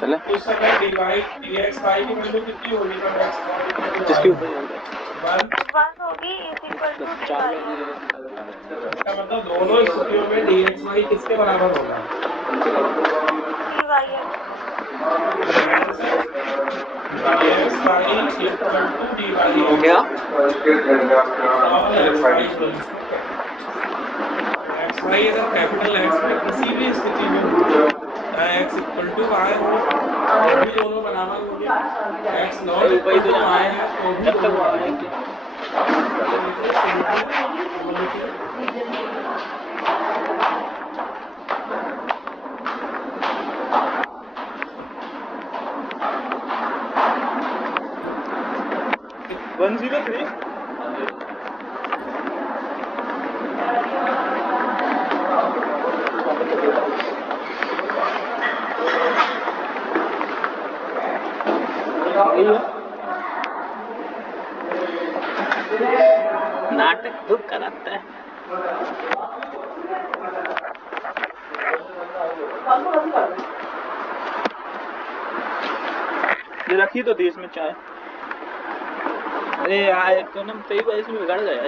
चले उस समय dx y की वैल्यू कितनी होगी जब x जिसके ऊपर 1 होगी इज इक्वल टू dy है। इसका मतलब दोनों स्थितियों में dx y किसके बराबर होगा? dy है। dx y equal to dy हो गया। x y अगर कैपिटल x में किसी भी स्थिति में हो, चाहे x इक्वल टू y हो तो भी दोनों बराबर होंगे, x not equal to y है तो भी जब तक दोनों वो बराबर आएंगे होंगे। वन 103 नाटक तो कराता है। ये रखी तो थी इसमें चाय। अरे यार तो ना कई बार इसमें बिगड़ गया।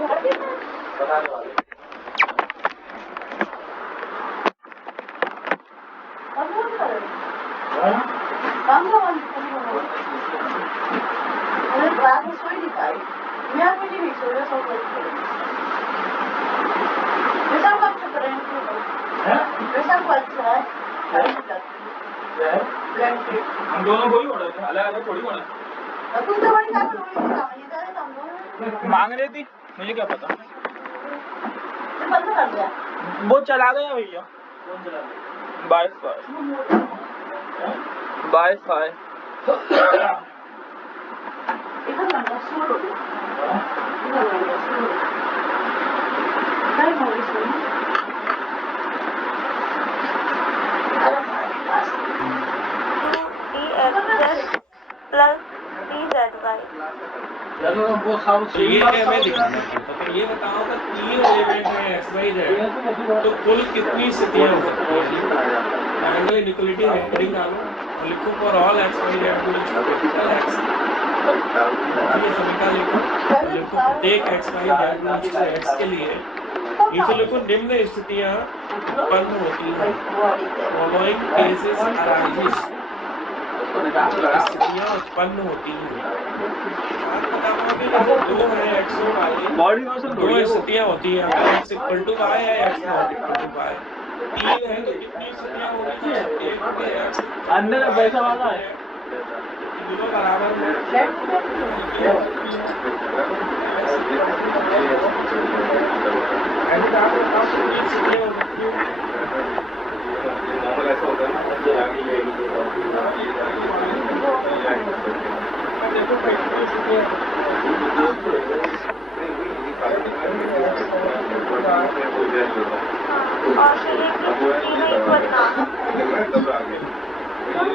हम दोनों वही ऑर्डर थे, अलग अलग थोड़ी ऑर्डर। मांग रही थी, मुझे क्या पता। वो चला गया भैया। कौन चला गया? वाईफाई। ये हमें दिखाना था, तो फिर ये बताओ कि 3 एलिमेंट है x y z तो कुल कितनी स्थितियां हो सकती हैं? ट्रायंगल इनइक्वालिटी हेडिंग डालो और लिखो for all x y z belongs to capital x। ये समीकरण लिखो और लिखो प्रत्येक x y z belongs to x के लिए नीचे लिखो निम्न स्थितियां उत्पन्न होती हैं। फॉलोइंग केसेस अराइजेस, स्थितियां उत्पन्न होती हैं। आप बताओगे जैसे 2 है x और y, दो स्थितियां होती हैं, अगर x इक्वल टू y है, x not equal to y। 3 है तो कितनी स्थितियां होगी जब प्रत्येक में x अंदर पैसा वाला है, तीनों बराबर है।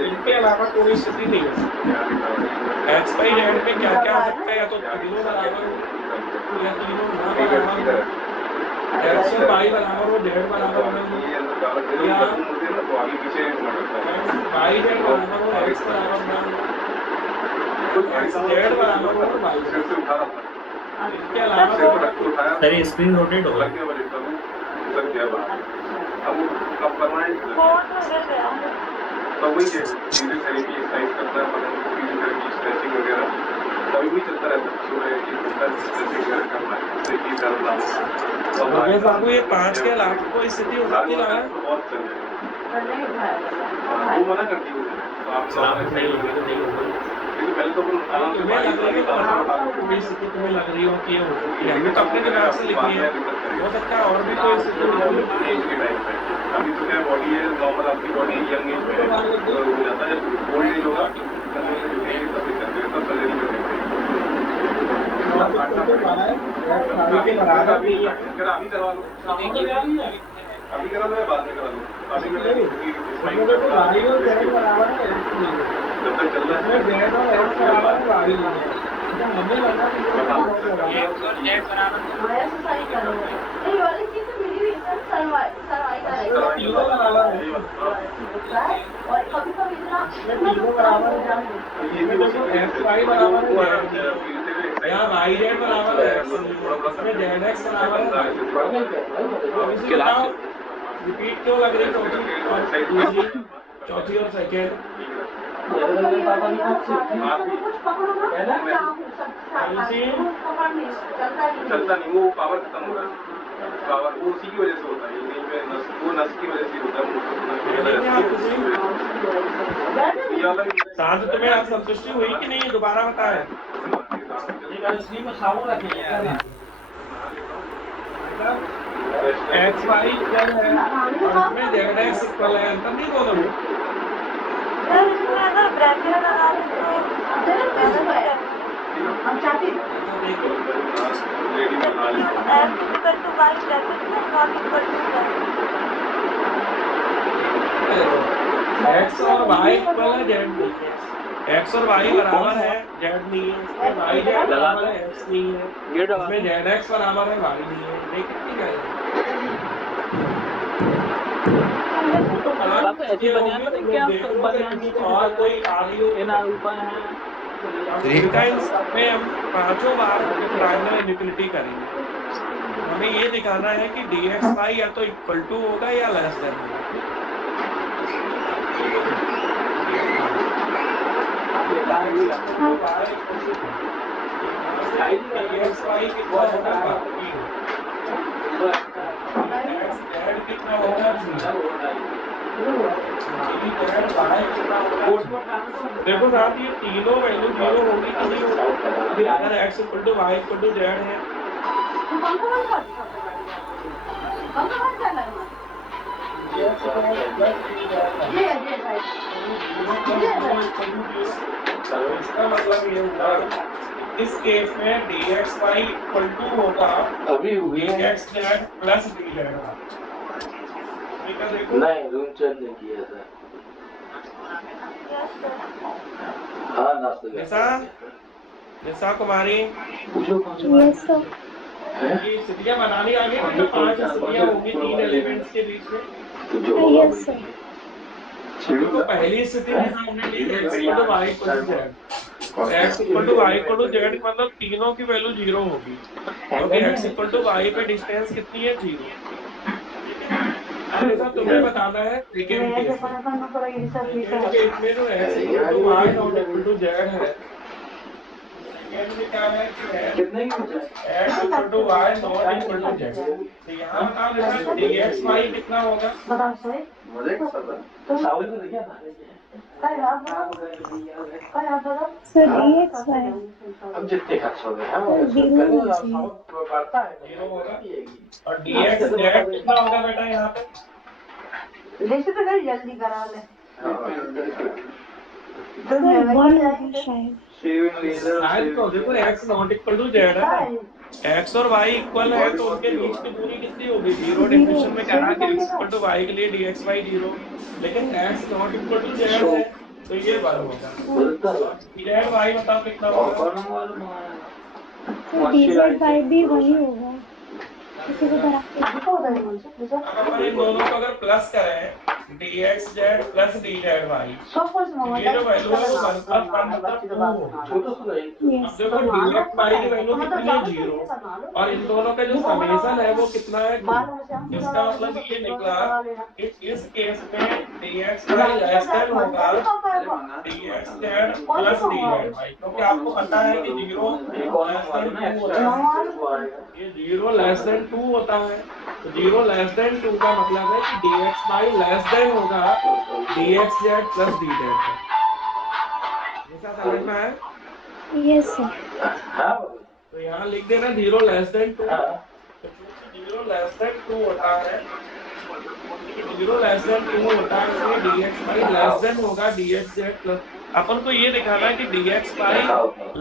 इनके अलावा कोई स्थिति नहीं हो सकती। एक्स वाई जेड में क्या क्या हो सकता है? या तो तीनों बराबर हो या तीनों ना बराबर हो, एक्स और वाई बराबर हो, जेड बराबर ना हो, या वाई जेड बराबर हो, एक्स बराबर ना हो, जेड बराबर हो और वाई बराबर। इसके अलावा सर स्क्रीन रोटेट होगा। तो वही है फिजियोथेरेपी एक्सरसाइज करना है, फिजियोथेरेपी स्ट्रेचिंग वगैरह कभी भी चलता रहता है। सुबह स्ट्रेचिंग वगैरह करना है, इससे दर्द ना हो। बाबू ये 5 के अलावा कोई स्थिति हो सकती है? बहुत चल वो मना करती है, तो आप नहीं होगी तो नहीं होगी। पहले तो तुम्हें लग रही है कोई स्थिति तुम्हें लग रही हो कि ये हो सकती है? हमने तो अपने दिमाग से लिखी है, हो सकता है और भी कोई स्थिति हो। अभी तो क्या बॉडी है नॉर्मल, आपकी बॉडी यंग एज में हो जाता है, ओल्ड एज होगा अभी करवा लो, अभी करा लो या बाद में करा लो। अभी जब तक चल रहा है तीनों बराबर है, इसमें देखो एक्स वाई बराबर है जेड डी, यहाँ वाई जेड बराबर है एक्स डी, इसमें जेड एक्स बराबर है वाई। अब इसे बताओ रिपीट क्यों लग रही चौथी और दूसरी, चौथी और सेकेंड? चलता नहीं, वो पावर खत्म हो रहा है, पावर वो उसी की वजह से होता है, नहीं पे नस, वो नस की वजह से होता है। शांत तुम्हें आप संतुष्टि हुई कि नहीं, दोबारा बताएं। एक्स वाई इक्वल है और इसमें जेड एक्स इक्वल है, अंतर नहीं बोलोगे? सर इसमें अगर ब्रैकेट लगा दें तो हम चाहते हैं x equal to y bracket में not equal to y। X और वाई इक्वल है, जेड नहीं है। एक्स और वाई बराबर है, जेड नहीं है। इसमें वाई जेड बराबर है, एक्स नहीं है। इसमें जेड एक्स बराबर है, वाई नहीं है। ये कितनी गए? आप ऐसी बनियान में क्या बनियान और कोई आदि ना ऊपर है में हम पांचों बार ट्रायंगल इनइक्वालिटी करेंगे। हमें ये दिखाना है कि dxy या तो इक्वल टू होगा या लेस देन होगा। dxy कितना होगा? कितना होगा? देखो साहब ये तीनों वैल्यू जीरो होगी कि नहीं होगी? अगर x equal to Y equal to Z है इसका मतलब ये हुआ इस केस में dxy इक्वल टू होगा dx Z plus dy Z. नहीं रूम चेंज नहीं किया था। हाँ नाश्ता निशा कुमारी यस सर। ये स्थितियां बनानी आ गई, मतलब 5 स्थितियां होंगी 3 एलिमेंट्स के बीच में। Yes sir. तो पहली स्थिति में हमने ली x equal to y equal to z। x equal to y equal to z मतलब तीनों की वैल्यू जीरो होगी, क्योंकि x इक्वल टू y पे डिस्टेंस कितनी है? 0। अब ऐसा तुम्हें बताना है सेकंड केस में जो x equal to y not equal to z है, सेकंड में क्या है कि x equal to y not equal to z। तो यहाँ बता देना dxy कितना होगा? सर dxy अब जितने खर्च हो गए जीरो होगा। और dx z कितना होगा बेटा यहाँ पे? जैसे तो कर जल्दी करा ले। शायद तो देखो x not equal to z है, x और y इक्वल है तो उनके बीच की दूरी कितनी होगी? 0। डेफिनेशन में कहा कि x इक्वल टू y के लिए dxy 0, लेकिन x not equal to z है तो ये 1 होगा। z y बताओ कितना होगा? dz भी वही होगा। किसी को अब अपन इन दोनों को अगर प्लस करें dx z plus dz y, ये जो वैल्यू है वो 1 प्लस 1 मतलब 2 होगी। अब देखो dx y की वैल्यू कितनी है? 0। और इन दोनों का जो समेशन है वो कितना है? 2। इसका मतलब ये निकला इस केस में dx y लेस देन होगा dx z plus dy y, क्योंकि आपको पता है कि 0 लेस देन 2 होता है, ये 0 लेस देन 2 होता है। तो 0 लेस देन 2 का मतलब है कि dxy लेस देन होगा dxz प्लस dz है। ऐसा समझ में आया? Yes sir. तो यहाँ लिख देना 0 लेस देन 2। तो 0 लेस देन 2 होता है, 0 लेस देन 2 होता है, इसलिए dxy लेस देन होगा dxz प्लस। अपन को ये दिखाना है कि dxy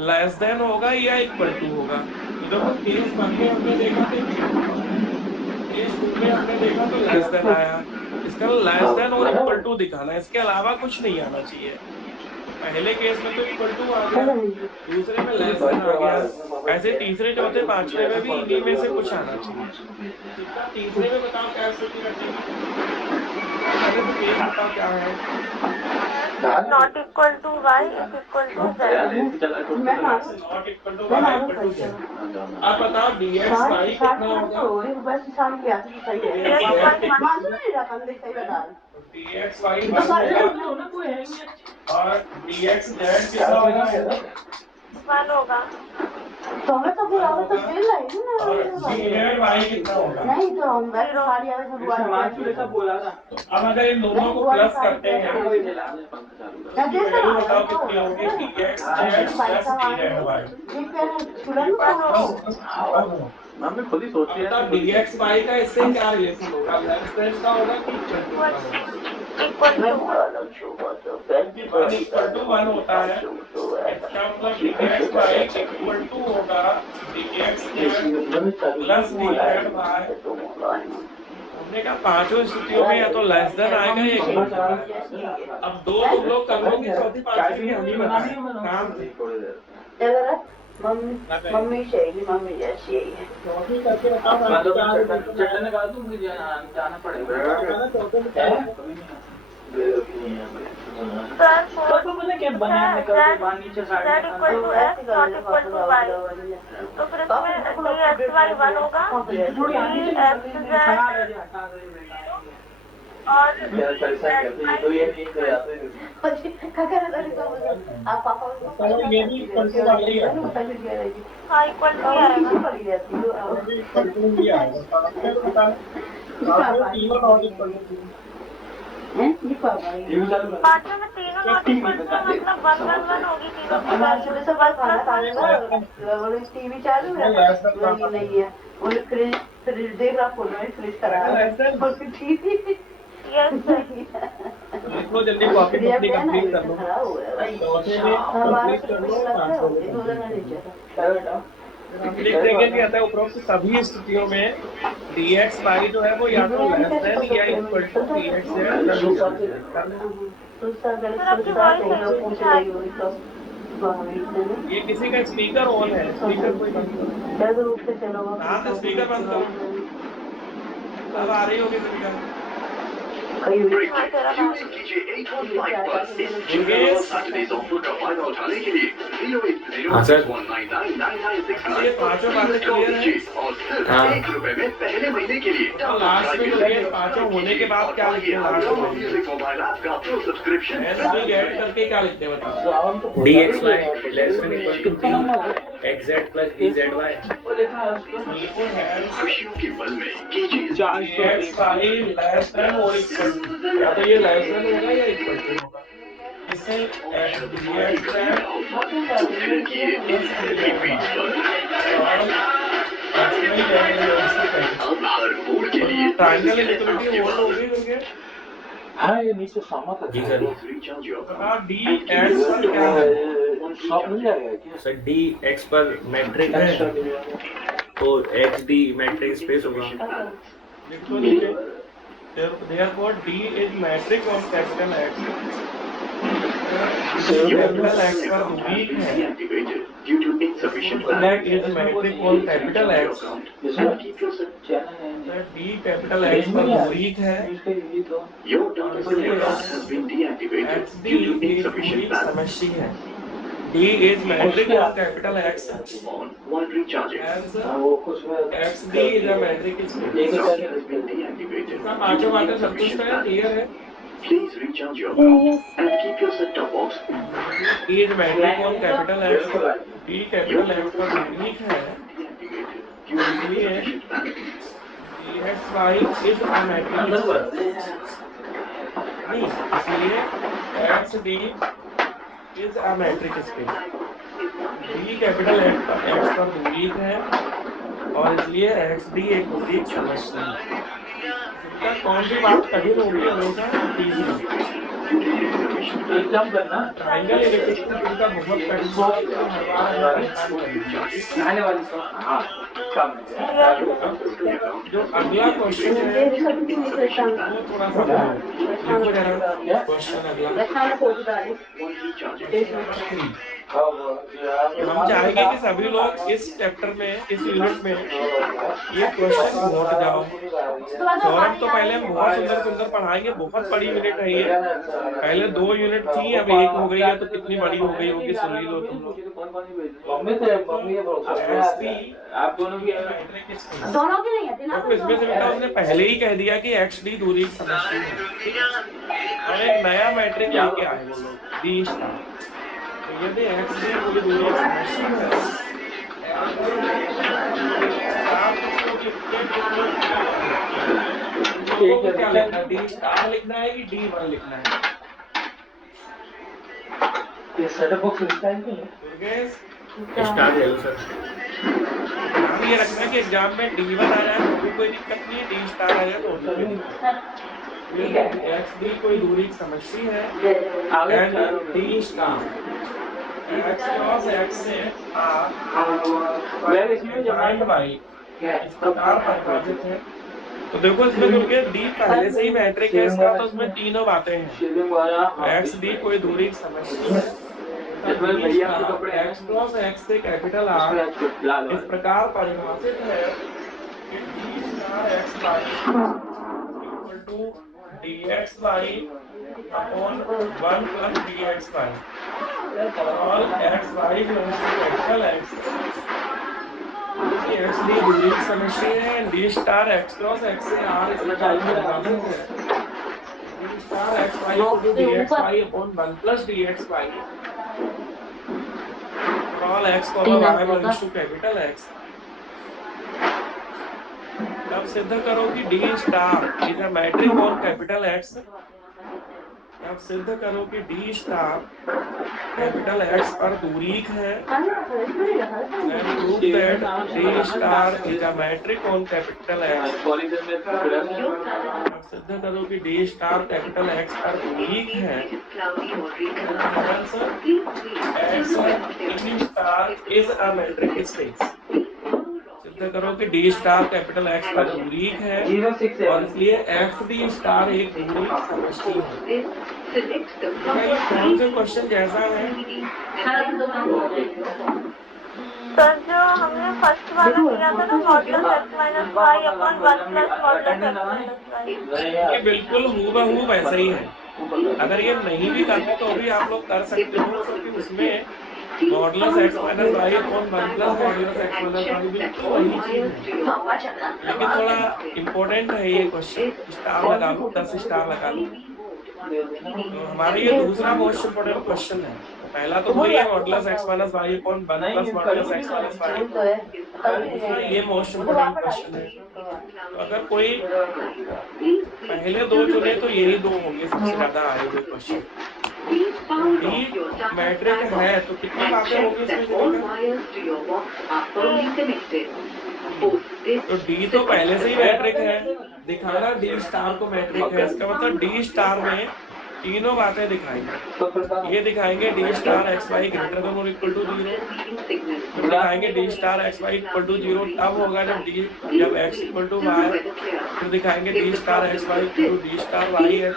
लेस देन होगा या इक्वल टू होगा। तो देखो केस 1 में हमने देखा तो केस 2 में हमने देखा तो लेस देन आया। इसका लेस देन और इक्वल टू दिखाना है, इसके अलावा कुछ नहीं आना चाहिए। पहले केस में तो इक्वल टू आ गया, दूसरे में लेस देन आ गया, ऐसे तीसरे चौथे पांचवे में भी इन्हीं में से कुछ आना चाहिए। तीसरे में बताओ क्या स्थिति रखेगी? पहले तो केस बताओ क्या है? Not equal to y is equal to z। Not equal to y equal to z। अब बताओ dx y कितना होगा? dx y वन होगा और dx z कितना होगा? 1 होगा। और dz y कितना होगा? तो अब अगर इन दोनों को प्लस करते हैं वैल्यू बताओ कितनी होगी? dx z plus dz y। Mummy खुद ही सोचती है। अब dx y का इससे क्या रिलेशन होगा? लेस देन का होगा कि इक्वल टू 1 होता है। इसका मतलब dx y इक्वल टू होगा dx प्लस dz y। हमने कहा पांचों स्थितियों में या तो लेस देन आएगा या इक्वल टू आएगा। अब दो तुम लोग कर लोगे, चौथी पांचवी हम ही बताएं काम मम्मी चाहिए, मम्मी जैसी है। चटने का तो मुझे जाना पड़ेगा। तो मैंने क्या बनाया निकल नीचे side z equal to x not equal to y। तो फिर इसमें dx y 1 होगा, dx z और ये भी इक्वल टू वाली है। हाँ इक्वल टू पांचों में तीनों नॉट इक्वल टू मतलब 1 1 1 होगी तीनों की वैल्यू। टीवी चालू है नहीं है, फ्रिज देख रहा, फोन में फ्रिज खराब है। टीवी यस देखो जल्दी कॉपी पट्टी कंप्लीट कर लो। लिख देंगे कि अतः उपरोक्त सभी स्थितियों में dx y जो है वो या तो लेस देन या इक्वल टू dx है। ये किसी का स्पीकर ऑन है, स्पीकर कोई बंद करो। हाँ तो स्पीकर बंद करो। अब आ रही होगी स्पीकर। हाँ सर। ये पांचों बातें क्लियर है। हाँ पहले महीने के लिए लास्ट में तो ये पांचों होने के बाद क्या लिखते हैं? ऐड करके क्या लिखते हैं बताओ? dx y less than equal to b x z plus b z y। खुशियों के पल में कीजिए dx y लेस देन और इक्वल टू, या तो ये लेस देन होगा या इक्वल टू होगा। इससे dx ट्रायंगल इक्वलिटी होल्ड होगी क्योंकि हाँ ये नीचे सहमत है जी सर। dx पर क्या है? सब मिल जाएगा क्या? सर d x पर मैट्रिक है तो x d मैट्रिक स्पेस होगा। लिख दो नीचे। Therefore d is matrix of capital X। capital X पर वीक है। That is matrix on capital X। d capital X पर वीक है। x d is वीक समस्या है। d is matrix on capital X as x d is a matrix space। पांचों बातें संतुष्ट है, क्लियर है? Please recharge your account and keep your set-top box. D is matrix on capital X। D capital X पर weak है, इसलिए dx y is a matrix। नहीं, इसलिए x d is a matrix space। D capital X पर weak है और इसलिए x d एक वीक समस्या है। इसका कौन सी बात कठिन होगी हमेशा? तीसरी। एग्जाम करना ट्रायंगल इक्वेशन जिनका बहुत कठिन होगा हर बार आने वाली कम जो अगला क्वेश्चन है वो थोड़ा सा देखो जरा क्वेश्चन अगला। हम चाहेंगे कि सभी लोग इस चैप्टर में, इस यूनिट में ये क्वेश्चन नोट जाओ। सौरभ तो पहले हम बहुत सुंदर सुंदर पढ़ाएंगे, बहुत बड़ी यूनिट है ये। पहले 2 यूनिट थी, अब 1 हो गई है, तो कितनी बड़ी हो गई होगी सुन ही लो तुम लोग। आप दोनों की दोनों की नहीं है ना। तो इसमें से बेटा उसने पहले ही कह दिया कि XD दूरी समझती है, और एक नया मैट्रिक लेके आए वो लोग D स्टार। तो यदि XD कोई दूरी समझती है, स्टार कुछ लोग लिखते हैं, कुछ लोग D1 लिखते हैं। तुम लोगों को क्या लिखना है, D स्टार लिखना है कि D1 लिखना है? ये सेटअप बॉक्स लिखता है कि दुर्गेश स्टार ले लो सर। नाम ये रखना कि एग्जाम में D1 आ जाए तो भी कोई दिक्कत नहीं है, D स्टार आ जाए तो भी कोई दिक्कत नहीं है। XD कोई दूरी समझती है and D star X cross X से डिफाइंड बाई इस प्रकार परिभाषित है। तो देखो इसमें क्योंकि D पहले से ही मैट्रिक है इसका, तो उसमें तीनों बातें हैं। XD कोई दूरी समझती है, X क्रॉस X से कैपिटल R इस प्रकार परिभाषित है कि D star X by equal to DX by upon 1 plus DX by all X by belongs to capital X। XD दूरी समझती है, D star X cross X से R इस प्रकार परिभाषित है। D star X by equal to DX by upon 1 plus DX by all X y belongs to capital X। अब सिद्ध करो कि D star is a matric on capital X। अब सिद्ध करो कि D स्टार कैपिटल X पर दूरीक है। Then prove that D star is a matric on capital X। अब सिद्ध करो कि D स्टार कैपिटल X पर दूरीक है। D star is a matric space. सिद्ध करो कि D स्टार कैपिटल X पर दूरीक है और इसलिए XD स्टार एक दूरीक समष्टि है। ये कौन से क्वेश्चन जैसा है? सर जो हमने फर्स्ट वाला किया था ना, modulus x minus y upon 1 plus modulus x minus y, ये बिल्कुल हूबहू वैसा ही है। अगर ये नहीं भी करना तो भी आप लोग कर सकते हो, क्योंकि उसमें modulus x minus y upon 1 plus modulus x minus y बिल्कुल वही चीज है, लेकिन थोड़ा इम्पोर्टेंट है ये क्वेश्चन। स्टार लगा लो, 10 स्टार लगा लो। तो हमारा ये दूसरा मोस्ट इम्पोर्टेंट क्वेश्चन है। तो पहला तो वही है modulus x minus y upon 1 plus modulus x minus y. दूसरा ये मोस्ट इम्पोर्टेंट क्वेश्चन है। तो अगर कोई पहले 2 चुने तो यही 2 होंगे सबसे ज्यादा आए हुए क्वेश्चन। D मैट्रिक है तो कितनी बातें होंगी इसमें तो D तो पहले से ही मैट्रिक है, दिखाना D स्टार को मैट्रिक है, इसका मतलब D स्टार में तीनों बातें दिखाएंगे। ये दिखाएंगे D star x y greater than और इक्वल टू 0, फिर दिखाएंगे D star x y equal to 0 तब होगा जब x इक्वल टू y, फिर दिखाएंगे D star x y equal to D star y x,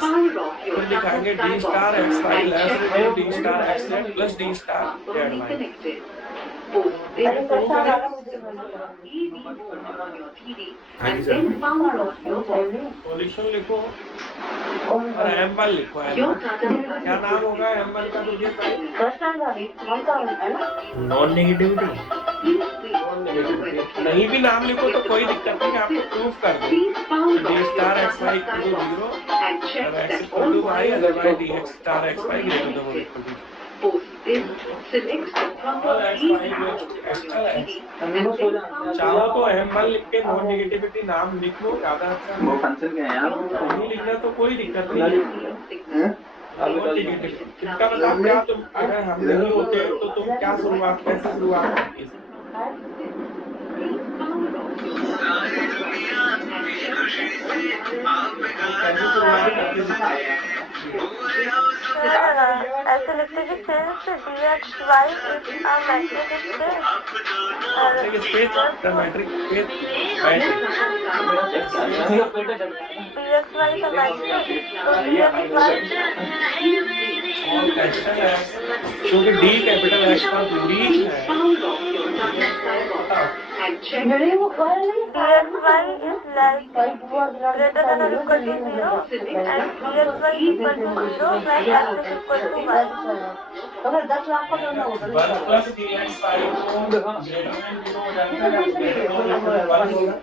फिर दिखाएंगे D star x y less than D star x z plus D star z y। हाँ जी sir. Solution लिखो और M1 लिखो। क्या नाम होगा M1 का? Non negativity. नहीं भी नाम लिखो तो कोई दिक्कत नहीं, आपको प्रूफ कर दो। D star x y equal to 0 और x equal to y, otherwise D star x y greater than और इक्वल टू 0। चाहो तो M1 लिख के नॉन नेगेटिविटी नाम लिख लो, ज्यादा अच्छा है। वो फंक्शन क्या है यार? नहीं लिखना तो कोई दिक्कत नहीं है। नॉन नेगेटिविटी इसका मतलब क्या, तुम अगर हम नहीं होते तो तुम क्या शुरुआत, कैसे शुरुआत करती है? कैसे शुरुआत करती है? ऐसे लिखते कि since dxy is a matric space the matric space dxy का मैट्रिक, तो dxy स्मॉल कैपिटल एक्स, क्योंकि डी कैपिटल एक्स का दूरी है। बताओ मेरे वो कह रही है dxy is less greater than or equal to 0 and dxy is equal to 0 when x is equal to y. अगर 10 लाख का करना होगा 1 प्लस डी एक्स वाई को ग्रेटर देन 0 हो जाता है, ग्रेटर देन इक्वल टू 1 होगा।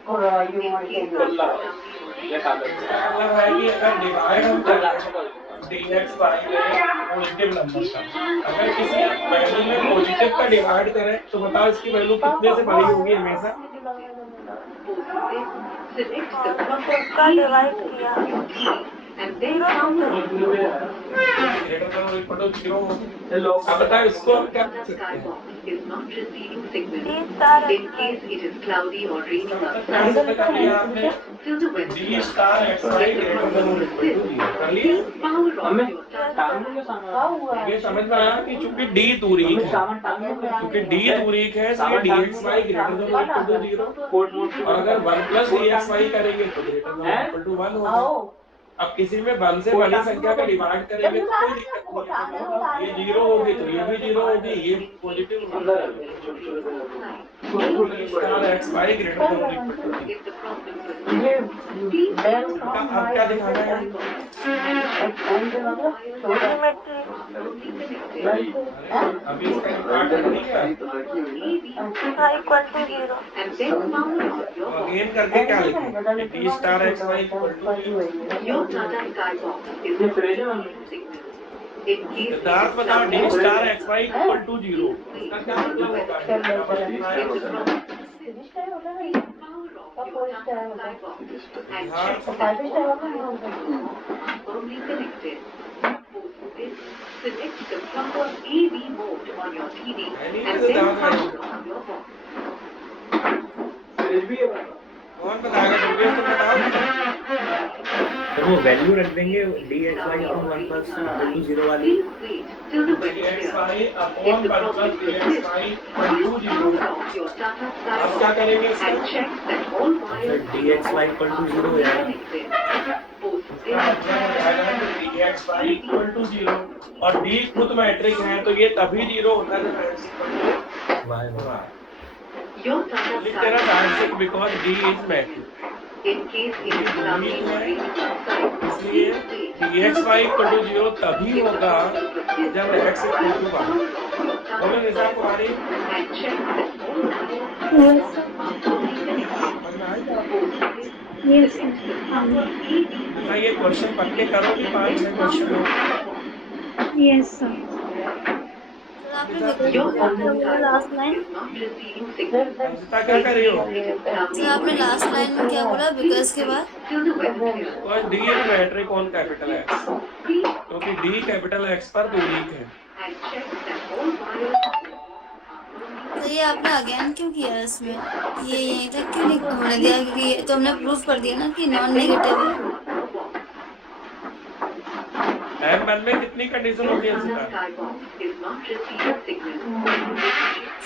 इसका मतलब है कि अगर डिवाइड हम करें dx by में पॉजिटिव नंबर का, अगर किसी वैल्यू में पॉजिटिव का डिवाइड करें तो बताओ इसकी वैल्यू कितने से बड़ी होगी हमेशा? उसका डिवाइड किया 0 ग्रेटर देन और इक्वल टू 0 होगी। अब बताओ इसको हम क्या कर सकते हैं? d star In case it is cloudy or raining क्या outside, सिद्ध कर लिया आपने? till the west d star x y greater than और इक्वल टू 0 कर लिया। power of your ये समझ में आया कि चूंकि d दूरीक है, क्योंकि d दूरीक है इसलिए dxy ग्रेटर देन और इक्वल टू 0, और अगर 1 प्लस dxy करेंगे तो ग्रेटर देन और इक्वल टू 1 होगा। अब किसी में 1 से बड़ी संख्या का डिवाइड करेंगे तो कोई दिक्कत नहीं है, ये 0 होगी तो ये भी 0 होगी, ये positive star x y greater than और equal to 0। if the problem अब क्या दिखाना है? symmetry अभी इसका इम्पैक्ट नहीं है, equal to 0 and then power of your again करके क्या लिखें? d star x y equal to 0। your Tata Skybox is a signal. In case Siddharth बताओ d star x y equal to 0 इसका क्या मतलब होगा? power of your Tata Skybox and check that all wires are firmly connected. Select the proper AV mode on your TV and then power on your box. कौन बताएगा? दुर्गेश तुम बताओ। तो वो वैल्यू रख देंगे d x y upon 1 plus equal to 0 वाली। Please wait till the weather dxy clears. Upon 1 plus dxy equal to 0। Your Tata अब क्या करेंगे Skybox and इसका? check that all wires d x Y equal to 0 हो जाएगा। dxy equal to 0 और d खुद matric है तो ये तभी 0 होता है जब x इक्वल टू वाई होगा। Your Tata लिख देना scientific Skybox. Because d is metric, In case it is cloudy or raining outside, इसलिए dxy इक्वल टू 0 तभी होगा जब x इक्वल टू 1। बोलो Nisha Kumari, and check that all wires समझ में आया आपको? yes निशा ये क्वेश्चन पक्के करोगे? 5-6 क्वेश्चन हो। yes sir आपने last line is not receiving signal. Anshita क्या कर रही हो? सर आपने लास्ट लाइन में क्या बोला बिकॉज के बाद? Till the weather clears. Because d is metric on capital x, Please क्योंकि d कैपिटल x पर दूरीक है। and check that all wires तो ये आपने अगेन क्यों किया इसमें? ये यहीं तक क्यों नहीं होने दिया? क्योंकि ये तो हमने प्रूफ कर दिया ना कि नॉन नेगेटिव है। M1 में कितनी कंडीशन होती है Anshita? Skybox is not receiving signal.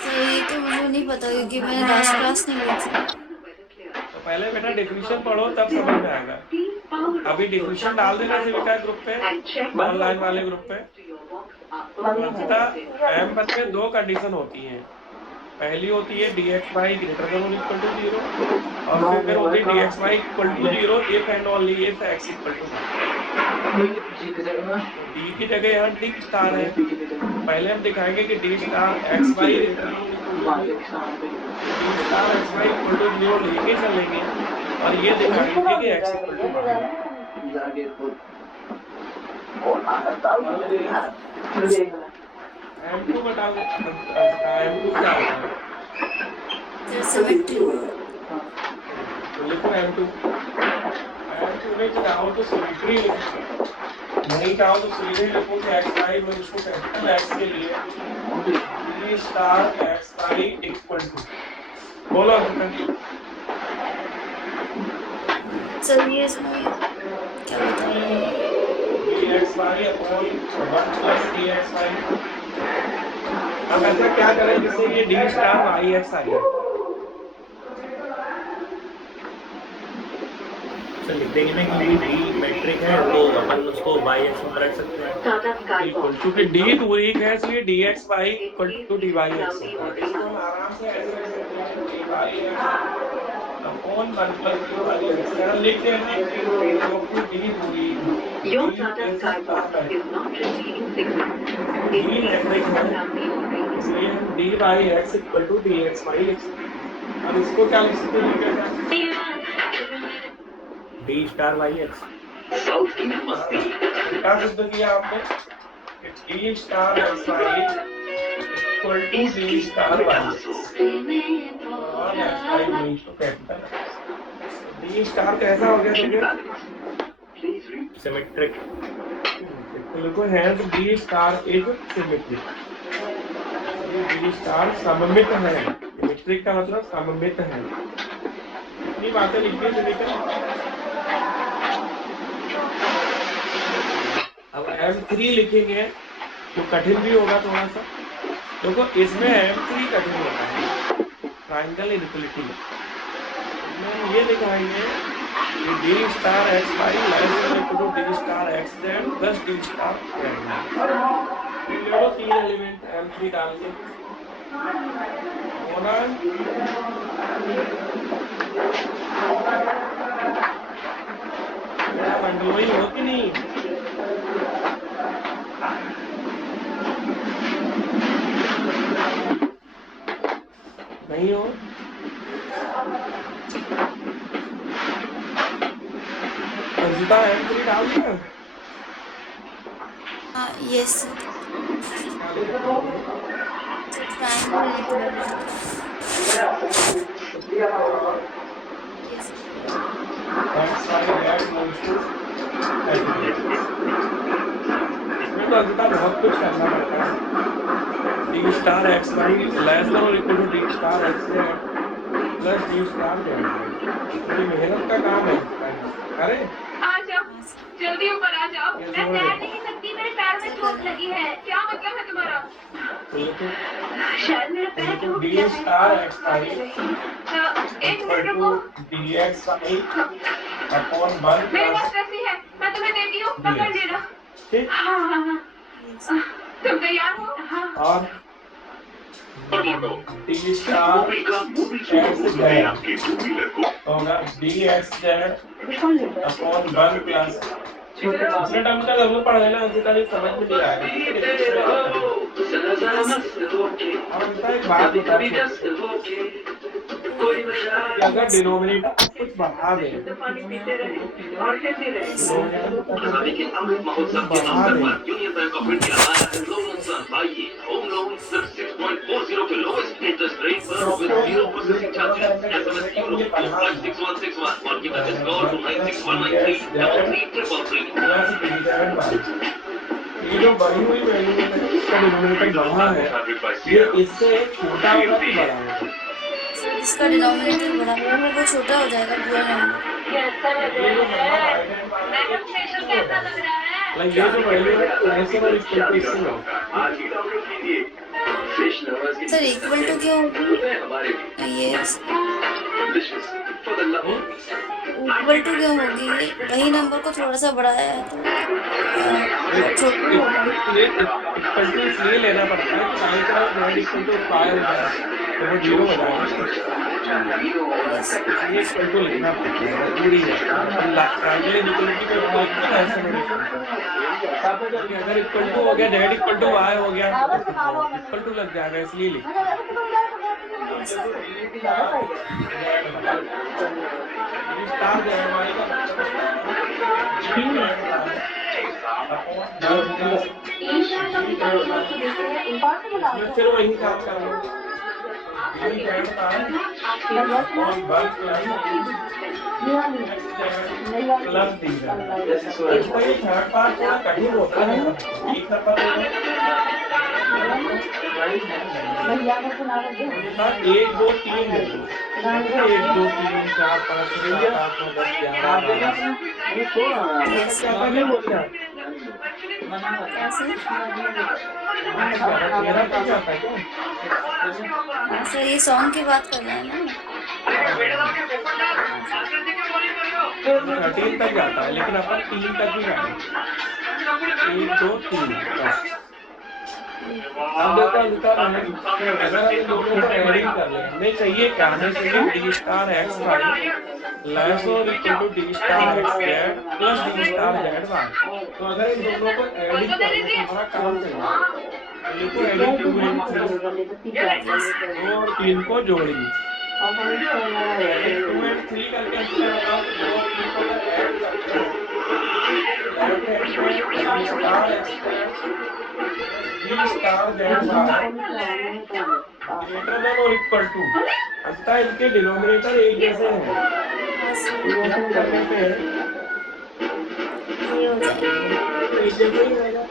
Sir ये तो मुझे नहीं पता क्योंकि मैंने लास्ट क्लास नहीं ली थी। तो पहले बेटा डेफिनेशन पढ़ो तब समझ में आएगा। Please power अभी डेफिनेशन डाल देना शिविका ग्रुप पे, and check ऑनलाइन वाले ग्रुप पे। to your box are तो firmly अंशिता connected. M1 में 2 कंडीशन होती हैं। पहली होती है dxy ग्रेटर देन और इक्वल टू 0 और फिर होती है dxy equal to 0 if and only if x equal टू 1। d की जगह यहाँ d स्टार है। पहले हम दिखाएंगे कि d star x y greater than और equal to 0, d star x y equal to 0 लेके चलेंगे और ये दिखाएंगे कि x इक्वल टू 1। M2 बताओ M2 क्या होता है? सर सिमेट्री तो लिखो M2 में चाहो तो सिमेट्री लिखो, नहीं चाहो तो सीधे लिखो कि x5 में उसको कैपिटल x के लिए d star x5 equal to, बोलो अंकिता। सर ये इसमें क्या बता रहे हैं? dx5 upon 1 plus dx5। अब ऐसा क्या करें जिससे ये d स्टार yx आ जाए? ऐसा लिख देंगे ना कि डी मैट्रिक है तो अपन उसको वाई एक्स में रख सकते हैं। Tata Sky बिल्कुल, क्योंकि डी टू वीक है इसलिए d x Y equal to d y x होता है। इसको हम आराम से ऐसे लिख सकते हैं d y x upon 1 plus d y x. अगर लिख देंगे तो d too weak Your Tata Sky box is not receiving signal. D metric है इसलिए हम d y x equal to D x y लिख सकते हैं। अब इसको क्या लिख सकते हैं? डी स्टार वाई एक्स क्या सिद्ध किया आपने? D star x Y equal to D star Y और X Y means to capital D star कैसा हो गया? सिमेट्रिक। तो देखो hence D star is symmetric. D star सममित है। सिमेट्रिक का मतलब सममित है। इतनी बातें लिखी है। अब M3 लिखेंगे तो कठिन भी होगा थोड़ा सा। देखो इसमें M3 कठिन होता है ट्रायंगल इनइक्वालिटी में। इसमें हम ये दिखाएंगे कि D star x Y less than equal to D star x Z plus D star z. ये तीन एलिमेंट M3 डाल के होना मंडलोई हो कि नहीं? नहीं हो? अंजिता M3 डाल दिया? हाँ यस इसमें तो अंजिता बहुत कुछ करना पड़ता है। D star x Y less than और equal to D star x Z plus D star Z. थोड़ी मेहनत का काम है। अरे आ जाओ, जल्दी ऊपर आ जाओ। मैं तैर नहीं सकती, मेरे पैर में चोट लगी है। क्या मतलब है तुम्हारा? शायद मेरा पैर टूट डी गया स्टार एक्स वाई एक मिनट रुको। डी एक्स वाई अपॉन 1 मेरे प्लस पास रस्सी है, मैं तुम्हें देती हूँ, पकड़ लेना। ठीक हाँ हाँ हाँ, तुम तैयार हो? हाँ। और डी स्टार एक्स जेड होगा D x Z upon 1 plus दूसरे टर्म का जरूर पढ़ लेना। उसी तारीख समझ में नहीं आएगा। और उनका एक बात बता अगर डिनोमिनेटर कुछ बढ़ा दे ये जो बढ़ी हुई वैल्यू है इसका डिनोमिनेटर बढ़ा है, ये इससे छोटा होगा कि बड़ा होगा? इसका डिनोमिनेटर बड़ा होगा, वो छोटा हो जाएगा पूरा नंबर। ये जो वैल्यू है लेसन और इक्वल टू इससे लो। सर इक्वल टू क्या होगी? ये इक्वल टू क्या होगी? वही नंबर को थोड़ा सा बढ़ाया है तो इक्वल टू इसलिए लेना पड़ता है कि साइन का z इक्वल टू पाई हो जाए तो वो 0 हो जाएगा। ये इक्वल टू लिखना पड़ता है पूरी है। ट्रायंगल इनइक्वालिटी पे ऐसा नहीं लिखना। अगर इक्वल टू हो गया z इक्वल टू y हो गया इक्वल टू लग जाएगा, इसलिए लिख स्टार y का फिर वही काम कर लो। प्लस ये थर्ड पार्ट थोड़ा कठिन होता है। एक दो तीन 1 2 3 4 5 6 7 8 9 10 11 सर ये सॉन्ग की बात कर रहे हैं ना? 13 तक जाता है, लेकिन अपन 3 तक ही जाएंगे। 1 2 3 बस। अब देखो अंतर है, अगर हम इन दोनों को एडिंग कर लें, हमें चाहिए क्या, हमें चाहिए D star x Y less और equal to D star x Z plus D star Z Y. तो अगर इन दोनों को एडिंग कर लें तो हमारा काम चलेगा। तो लिखो एडिंग 2 and 3, 2 और 3 को जोड़िए। एडिंग 2 and 3 करके हमसे बताओ कि 2 और 3 को अगर ऐड करते हैं, लेफ्ट हैंड पे d star x D star Z y greater than और इक्वल टू, अतः इनके डिनोमिनेटर एक जैसे हैं। प्लस करने पे ये हो जाएगा। एक जैसे ही रहेगा,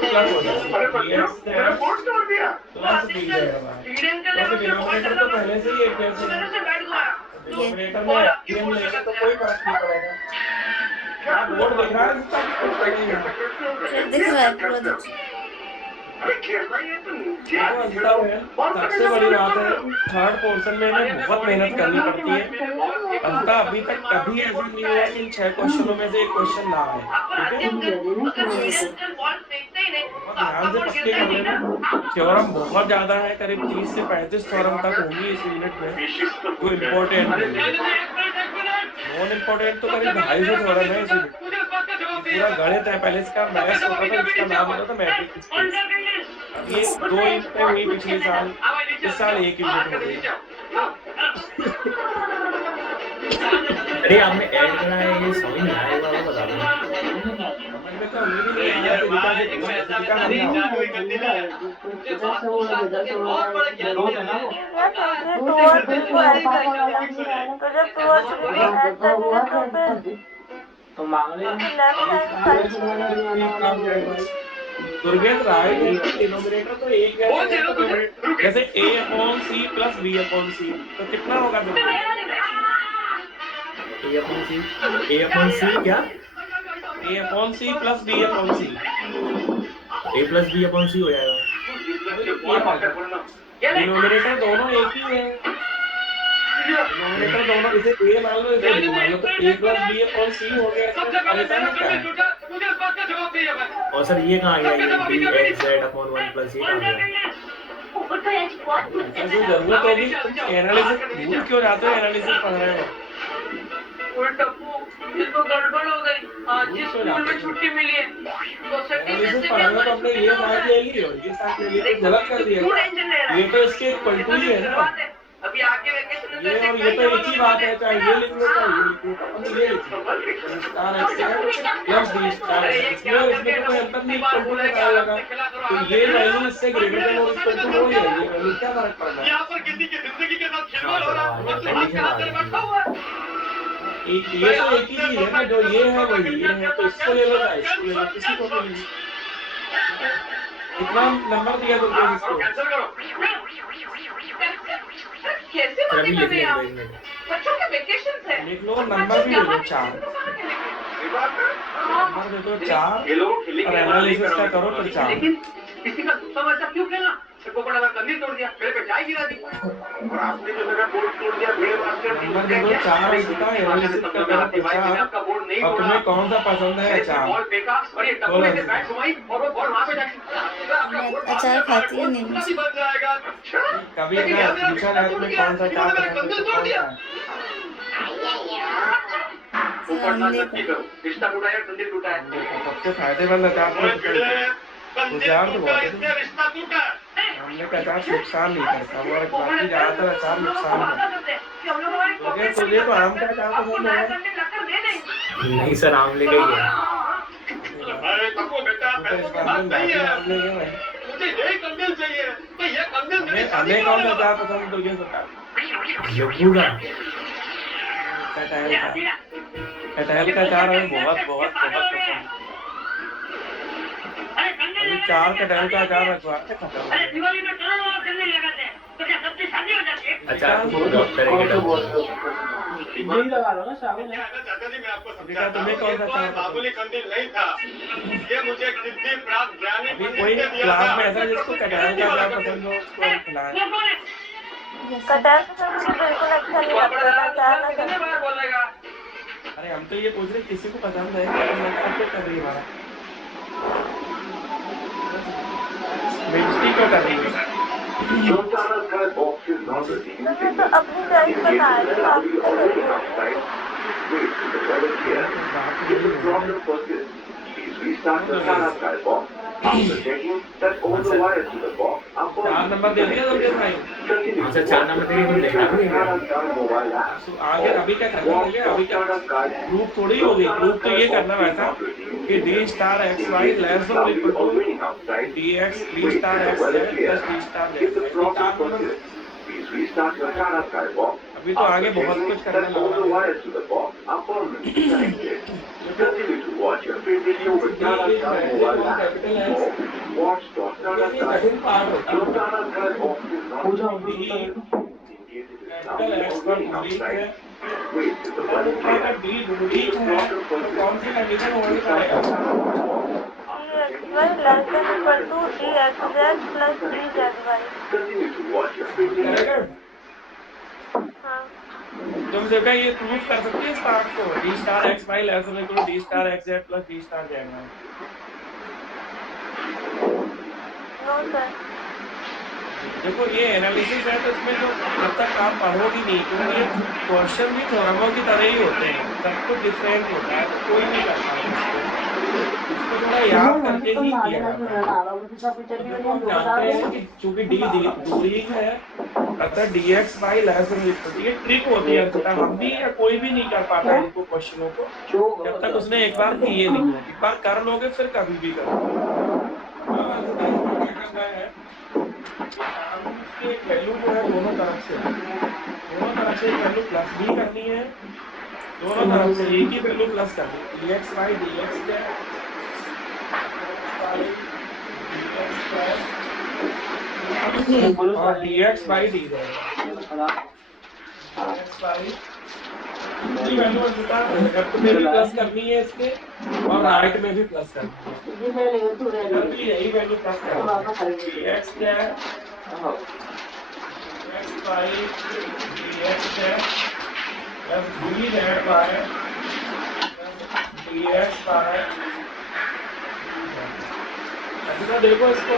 प्लस हो जाएगा प्लस डी जेड वाई, क्योंकि डिनोमिनेटर तो पहले से ही एक जैसे हैं। डिनोमिनेटर में एम लेंगे तो कोई फर्क नहीं पड़ेगा। क्या बोर्ड दिख रहा है इसका कि कुछ पड़ेगा? दिख रहा है पूरा दिख सबसे बड़ी बात है, थर्ड पोर्शन में हमें बहुत मेहनत करनी पड़ती है। अंता अभी तक कभी ऐसा नहीं हुआ कि इन 6 क्वेश्चनों में से एक क्वेश्चन ना आए, ठीक है? बहुत ध्यान से पक्के कर लेना। थ्योरम बहुत ज्यादा है, करीब 30 से 35 थ्योरम तक होंगी इस यूनिट में, जो इम्पोर्टेंट है। नॉन इम्पोर्टेंट तो करीब 250 थ्योरम है इस यूनिट। पूरा गणित है, पहले इसका मैथ्स होता था, इसका नाम होता था मैट्रिक्स स्पेस। अब ये 2 यूनिटें हुई पिछले साल, इस साल 1 यूनिट हो गई। अरे आपने ऐड करा है, ये समझ नहीं आएगा, वो बता दो। समझ में तो हमें भी नहीं आया तरीका तो मांग ले दुर्गेश राय डिनोमिनेटर तो एक जैसे a upon c plus b upon c, तो कितना होगा दुर्गेश? ए अपॉन सी क्या? a upon c plus b upon c, A plus B upon C हो जाएगा। डिनोमिनेटर दोनों एक ही है। डिनोमिनेटर दोनों, इसे a मान लो, इसे b मान लो, तो a plus b upon c हो गया। इसमें परेशानी क्या है? और सर ये कहाँ गया, ये d x Z upon 1 plus ये कहाँ गया? जो जरूरत होगी एनालिसिस, भूल क्यों जाते हो? एनालिसिस पढ़ रहे हो, इसको गड़बड़ हो गई। जिस स्कूल में छुट्टी मिली है एनालिसिस पढ़ रहे हो तो हमने ये साइड ले ली और ये साइड ले ली, तो गलत कर दिया। ये तो इसके पलटू ही है ना, अभी आगे वेकेशन ये और ये तो एक ही बात है, चाहे ये लिख लो चाहे ये लिख लो, अपन ये लिख star x plus D star x, इसमें तो कोई अंतर नहीं, इक्वल टू का लगा, तो ये वैल्यू इससे ग्रेटर देन और इक्वल टू हो ही है, ये वैल्यू क्या फर्क पड़ रहा है? यहाँ पर किसी की जिंदगी के साथ खिलवाड़ हो रहा है, मतलब हाथ के हाथ में बैठा हुआ है। एक ये तो एक ही चीज है ना, जो ये है वही ये है, तो इसको ले लो चाहे इसको ले लो, किसी को भी नहीं। इतना नंबर दिया तो इसको कैंसिल करो। कैसे अभी मजे लिख कर रहे लेंगे हैं आप? एक मिनट। बच्चों के वेकेशन है। लिख लो, नंबर भी ले लो 4, नंबर दे दो 4 और एनालिसिस का करो तो 4। लेकिन किसी का समझता क्यों खेलना? को बड़ा कंदी तोड़ दिया, मेरे पे चाय गिरा दी और आपने जो मेरा बोर्ड तोड़ दिया, भीड़ भाड़ कर दी। नंबर दे दो 4 इसका, एनालिसिस का करो तो 4। और तुम्हें कौन सा पसंद है? 4 बॉल फेंका और ये टप्पू से बैट घुमाई और वो बॉल वहां पे जाके अचार खाती है नहीं कभी बन जाएगा। कभी अगर पूछा जाए तुम्हें कौन सा 4 पसंद है तो कौन सा? रिश्ता टूटा है, मंदिर टूटा है। सबसे फायदेमंद अचार तो गुजार तो बहुत है, रिश्ता टूटा है। हमने का अचार नुकसान नहीं करता, वो बाकी ज्यादातर अचार नुकसान करता है। तुझे तो आम का अचार पसंद है? नहीं सर, आम ले गई है। अरे तब्बू बेटा, तो इस बार में बाकी आम ले गए भाई। मुझे यही कंदील चाहिए, तो ये कंदील हमें कौन सा अचार पसंद है तुझे बता? नींबू का। कटहल का, कटहल का अचार हमें बहुत बहुत बहुत पसंद है। अभी 4 कटहल का अचार रखवाते खत्म। दिवाली में करने लगाते हैं तो क्या सबकी शादी हो जाती है? अचार को डॉक्टर है यही लगा लो ना साबुन। चाचा जी, मैं आपको अभी का तुम्हें कौन सा अचार बाबुली कंदील नहीं था, ये मुझे एक सिद्धि प्राप्त ज्ञानी अभी कोई क्लास में ऐसा जिसको कटहल का अचार पसंद हो उसको खिलाएं। कटहल तो बिल्कुल अच्छा नहीं लगता, अचार ना कितने बार बोलेगा अरे हम तो ये पूछ रहे किसी को पसंद है कि तुम व्हाट्सएप पे कर रही है हमारा बेइज्जती क्यों कर रही है? मैं तो अपनी चॉइस बता रही हूँ, आपसे चार नंबर दे दिया तुमने भाई। अच्छा 4 नंबर तेरी तुम देखा भी नहीं गया। आगे अभी क्या करना हो गया? अभी क्या प्रूफ थोड़ी होगी, प्रूफ तो ये करना वैसा कि D star x Y less than और equal to D X D star x Z plus D star Z. अभी तो आगे बहुत कुछ करना लगा कौन सी कंडीशन होनी पड़ेगा? तुम देखा ये प्रूफ कर सकती है इस पार्ट को d star x Y less than equal to D star x Z plus D star Z y. देखो ये एनालिसिस है तो इसमें जो जब तक आप पढ़ोगी नहीं क्योंकि ये क्वेश्चन भी थ्योरमों की तरह ही होते हैं, सब कुछ डिफरेंट होता है तो कोई नहीं कर पाएगा इसको थोड़ा याद करके ही किया जाता है। देखो हम जानते हैं कि चूंकि डी दूरी है अतः d x Y less than equal to ये ट्रिक होती है तथा हम भी या कोई भी नहीं कर पाता इनको क्वेश्चनों को जब तक उसने एक बार किए नहीं है। एक बार कर लोगे फिर कभी भी करोगे। एक वैल्यू जो है दोनों तरफ से एक वैल्यू प्लस भी करनी है, दोनों तरफ से एक ही वैल्यू प्लस करनी है। D x y d x क्या और d x y d value भी प्लस करनी है इसके और राइट में भी प्लस करनी है, यही वैल्यू प्लस करनी है। डी एक्स क्या है एक्स वाई डी एक्स है plus d z y d x y. अच्छा देखो इसको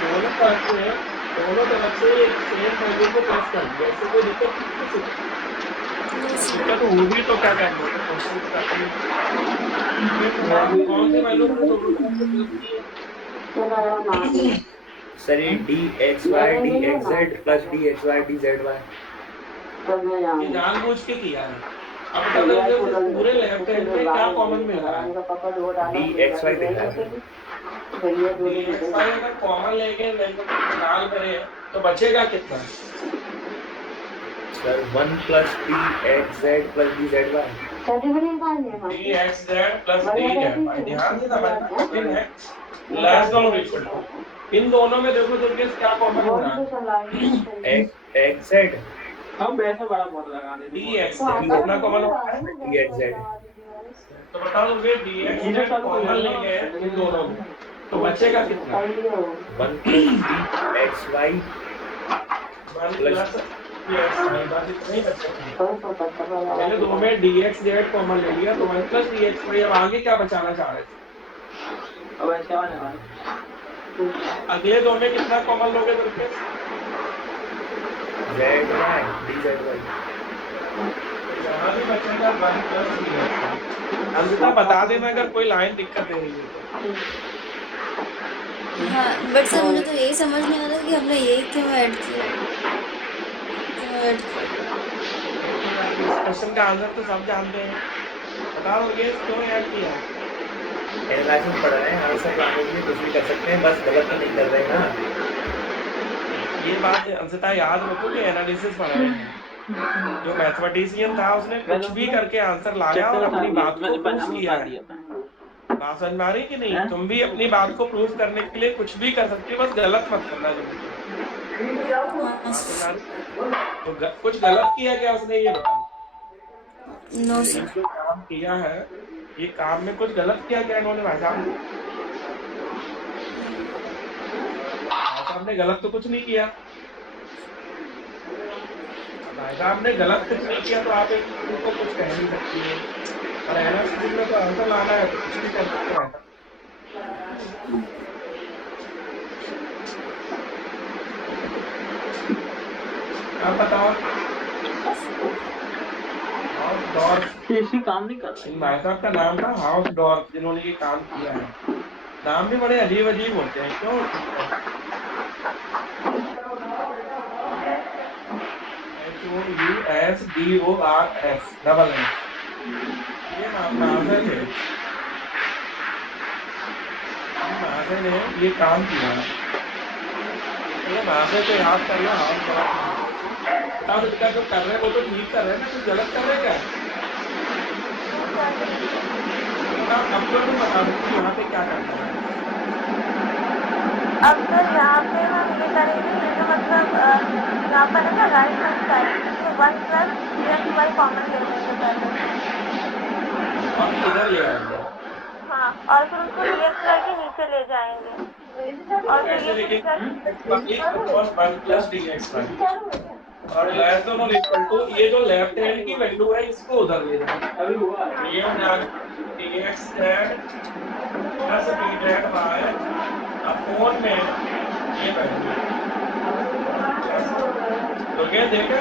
दोनों तरफ से सेम वैल्यू को प्लस कर दिया, इससे कोई दिक्कत दिक्कत होगी तो क्या करना है क्वेश्चन कौन सी वैल्यू सर ये d x y d x Z plus d x y d z y ये जानबूझ के किया है। अब पता पूरे लेफ्ट हैंड में क्या कॉमन मिल रहा है डी एक्स वाई दिख रहा है। डी एक्स वाई अगर कॉमन लेके निकाल करें तो बचेगा कितना? Sir 1 plus d x Z plus d z y d x Z plus d z y. ध्यान से समझना इन एक्स लेस देन और इक्वल टू इन दोनों में देखो तो क्या कॉमन हो रहा है? एक्स जेड हम वैसे बड़ा बहुत लगा दे डी एक्स कितना कॉमन हो रहा है? डी एक्स जेड तो बता दोगे डी एक्स जेड कॉमन लेंगे इन दोनों में तो बचेगा कितना? 1 plus d x y 1 plus d x y बस इतना ही बचेगा। पहले दो में डी एक्स जेड कॉमन ले लिया तो 1 प्लस डी एक्स वाई। अब आगे क्या बचाना चाह रहे थे? अब ऐसे आने अगले दो में कितना कॉमन लोगे करके? Z y d z y यहाँ भी बचेगा 1 प्लस डी एक्स वाई। हम जितना बता देना अगर कोई लाइन दिक्कत दे रही है तो। हाँ बट सर मुझे तो यही समझ नहीं आ रहा कि हमने ये क्यों ऐड किया। क्वेश्चन का आंसर तो सब जानते हैं, बताओ ये क्यों ऐड किया? एनालिसिस पढ़ रहे हैं आंसर लाने के लिए कुछ भी कर सकते हैं, बस गलत तो नहीं कर रहे हैं ना। ये बात अंशतः याद रखो कि एनालिसिस पढ़ रहे हैं। जो मैथमेटिशियन था उसने कुछ भी करके आंसर लाया और अपनी बात को प्रूफ किया है। बात समझ में आ रही कि नहीं? तुम भी अपनी बात को प्रूफ करने के लिए कुछ भी कर सकते हो, बस गलत मत करना। तो कुछ गलत किया क्या उसने ये बताओ? No sir. जो काम किया है ये काम में कुछ गलत किया क्या इन्होंने? भाई साहब ने गलत तो कुछ नहीं किया। भाई साहब ने गलत कुछ नहीं किया तो आप इनको कुछ कह नहीं सकती है, और एनालिसिस में तो आंसर लाना है तो कुछ भी कर सकते हैं। आप बताओ। हाउस डॉर्फ, एसी काम नहीं कर रहा इन भाई साहब का नाम था हाउस डॉर्फ, जिन्होंने ये काम किया है। नाम भी बड़े अजीब अजीब होते हैं, क्यों होते हैं? HOUSDORF डबल एस, ये नाम महाशय थे, महाशय ने ये काम किया। तो महाशय को याद कर लो, हाउस डॉर्फ। बताओ बेटा, जो कर रहे हैं वो तो ठीक कर रहे हैं ना, कुछ गलत कर रहे हैं क्या? अब तो तुम बता सकते हो यहाँ पे क्या करना है। अब तो यहाँ पे हम ये करेंगे, ये तो मतलब यहाँ पर है ना राइट हैंड साइड, तो 1 + DXY कॉमन ले लेंगे पहले। और इधर ले आएंगे। हाँ, और फिर उसको DXY के नीचे ले जाएंगे, और फिर ऐसे ये लेके 1 + DXY और लेस देन और इक्वल टू, ये जो लेफ्ट हैंड की वैल्यू है इसको उधर ले जाएंगे। अभी हुआ ये हो जाएगा DXZ प्लस DZY अपॉन में ये वैल्यू, तो क्या देखा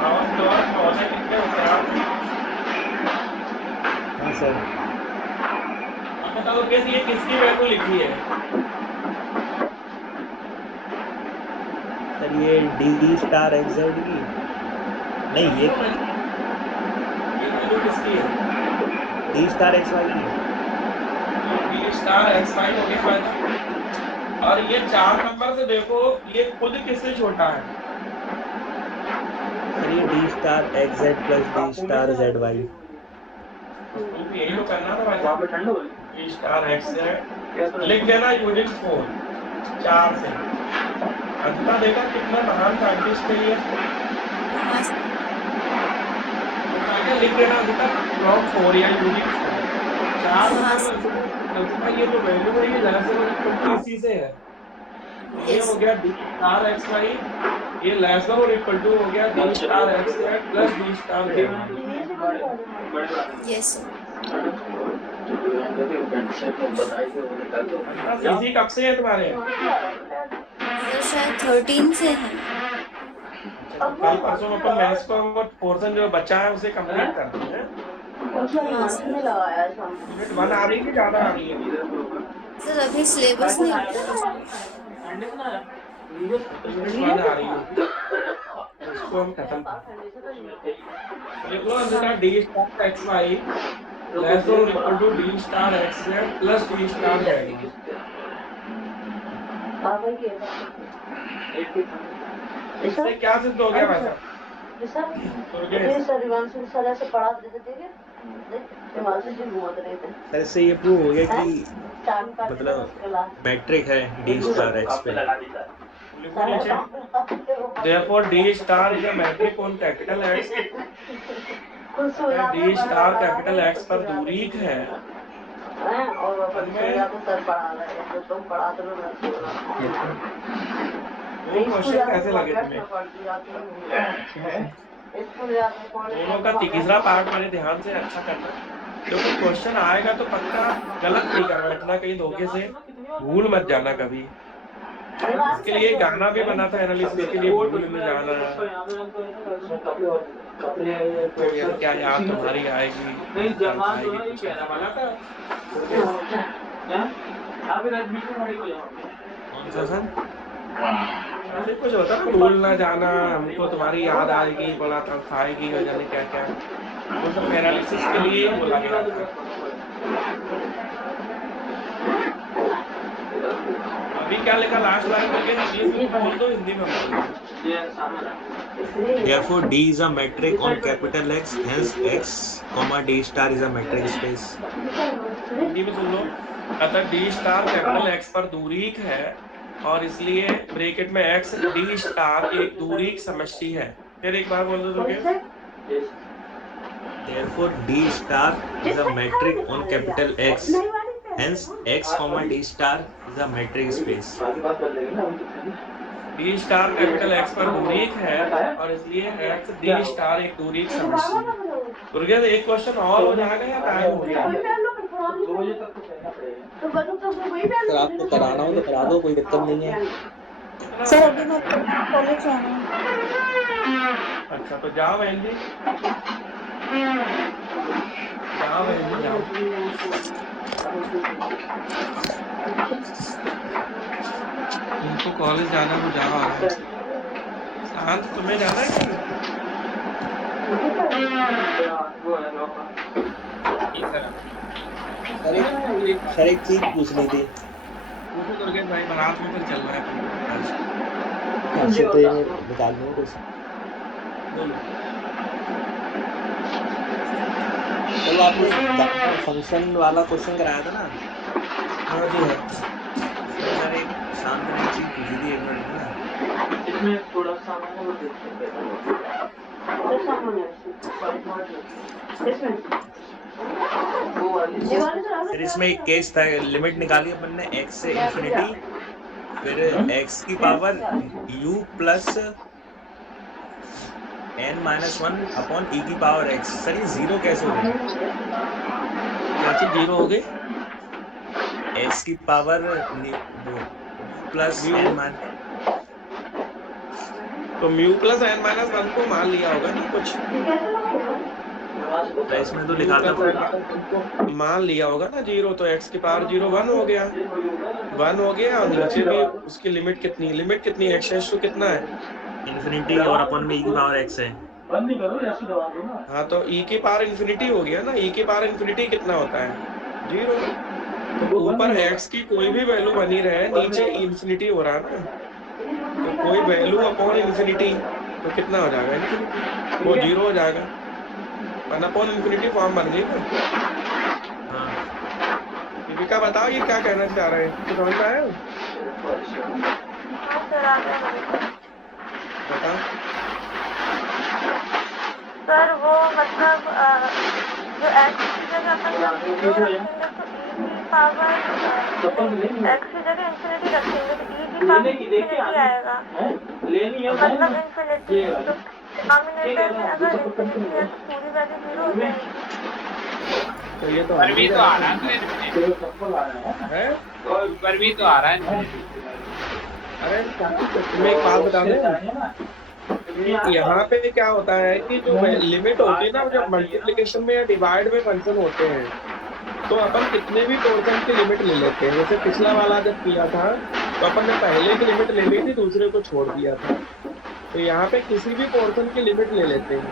हाउस डॉर्फ मॉडल कितने होशियार थे। हाँ सर। अब बताओ कैसे ये किसकी वैल्यू लिखी है? सर ये D*XZ की नहीं, ये वैल्यू किसकी है? D*XY की। D*XY हो गया फायदा। और ये 4 नंबर से देखो, ये खुद किससे छोटा है? सर ये D*XZ + D*ZY। यही तो करना था भाई। वहाँ पे ठंड हो गई। D*XZ लिख देना यूनिट 4 4 से। अंततः देखा कितना महान साइंटिस्ट है ये। आगे लिख देना अंततः फ्रॉम 4 या यूनिट 4 अंततः ये जो वैल्यू है ये जरा इसी से है। ये हो गया D*XY, ये लेस देन और इक्वल टू हो गया D*XZ प्लस D*ZY। यस इसी कब से है तुम्हारे? सर, शायद 13 से है। कल परसों अपन मैथ्स को पोर्शन जो बचा है उसे कंप्लीट करते हैं। यूनिट 1 आ रही है कि ज्यादा आ रही है? सर अभी सिलेबस नहीं है। यूनिट 1 आ रही है, इसको हम खत्म लिख लो। अंदर D*XY लेस देन और equal to D*XZ plus D*ZY। इससे क्या सिद्ध हो गया भाई साहब? सर इससे ये प्रूव हो गया कि मतलब मैट्रिक है D*X पे। लिखो नीचे, therefore D* is a metric on capital X। D* capital X पर दूरीक है। वो क्वेश्चन कैसे लगे तुम्हें? दोनों का तीसरा पार्ट मेरे ध्यान से अच्छा करना, क्योंकि क्वेश्चन आएगा तो पक्का गलत नहीं करना, इतना कहीं धोखे से भूल मत जाना कभी। इसके लिए गाना भी बना था एनालिसिस के लिए, भूल में जाना तो क्या याद तुम्हारी आएगी, नहीं जमा जो है ये कहना वाला था। अभी रात बीच में खड़ी हो जाओ। कौन सा सर? ऐसे कुछ होता है ना, भूल ना जाना, हमको तुम्हारी याद आएगी, बड़ा तड़फ आएगी, और जाने क्या क्या, वो सब एनालिसिस के लिए बोला गया था। अभी क्या लिखा लास्ट लाइन में? इंग्लिश में बोल दो, हिंदी में बोल दो। Therefore D is a metric on capital X, hence X, D* is a metric space। Hindi में सुन लो। अतः D* कैपिटल X पर दूरीक है, और इसलिए ब्रैकेट में X D* एक दूरीक समष्टि है। फिर एक बार बोल दो तो क्या? Therefore D* is a metric on capital X, hence X, D* is a metric space। D star capital x पर दूरीक है और इसलिए एक्स डी स्टार एक दूरीक समस्या है। गुरगेज एक क्वेश्चन और हो जाएगा या टाइम हो गया? 2 बजे तक तो कहना पड़ेगा। तो बनो तो वही बैठ सर आपको कराना हो तो करा दो, कोई दिक्कत नहीं है। सर अभी मैं कॉलेज जाना है। अच्छा तो जाओ बहन जी, जाओ बहन जी जाओ। तुमको कॉलेज जाना तो जाओ। शांत तुम्हें जाना है कि? वो है लौका। सर एक चीज पूछनी थी। पूछो दुर्गेश भाई, बारात में फिर चल रहा है अपन। अच्छा तो ये निकाल दूँ कुछ। बोलो। चलो आपने फंक्शन वाला क्वेश्चन कराया था ना? हाँ जी हाँ। सर एक शांत नई चीज पूछी थी, 1 मिनट में ना। इसमें थोड़ा सामान है वो देखते हैं। तो सामान है इसमें वो वाली फिर इसमें एक केस था, लिमिट निकाली अपन ने x से इंफिनिटी, फिर x की power u plus n-1 upon e की पावर x। सर ये 0 कैसे हो गई? क्या चीज जीरो हो गई? x की पावर प्लस n- तो म्यू प्लस n-1 को मान लिया होगा ना कुछ। तो इसमें तो लिखा था मान लिया होगा ना 0, तो x की पावर 0 1 हो गया, 1 हो गया। और नीचे भी उसकी लिमिट कितनी है? x टू कितना है? इंफिनिटी और अपन में e की पावर x है। बंद नहीं करो, ऐसे दबा दो ना। हाँ तो e की पावर इन्फिनिटी हो गया ना। e की पावर इन्फिनिटी कितना होता है? 0। तो ऊपर x की कोई भी वैल्यू बनी रहे, नीचे इन्फिनिटी हो रहा है ना, तो कोई वैल्यू अपॉन इन्फिनिटी तो कितना हो जाएगा? इन्फिनिटी, वो 0 हो जाएगा। 1 अपॉन इन्फिनिटी फॉर्म बन गई ना। हाँ दीपिका बताओ ये क्या कहना चाह रहे हैं, कुछ समझ में आया? हाँ सर आ गया मेरे को। बताओ। सर वो मतलब जो x की जगह अपन जब 0 रखेंगे तो e की पावर x की जगह इंफिनिटी रखेंगे तो e की पावर इंफिनिटी आएगा, लेनी है मतलब इंफिनिटी। तो डिनोमिनेटर में अगर इंफिनिटी है तो पूरी वैल्यू 0 हो जाएगी। तो ये तो ऊपर भी तो आ रहा है है। ऊपर भी तो आ रहा है। अरे तुम्हें एक बात बता दें, यहाँ पे क्या होता है कि जो लिमिट होती है ना, जब मल्टीप्लिकेशन में या डिवाइड में फंक्शन होते हैं तो अपन कितने भी पोर्शन की लिमिट ले लेते हैं। जैसे पिछला वाला जब किया था तो अपन ने पहले की लिमिट ले ली थी, दूसरे को छोड़ दिया था। तो यहाँ पे किसी भी पोर्शन की लिमिट ले लेते हैं।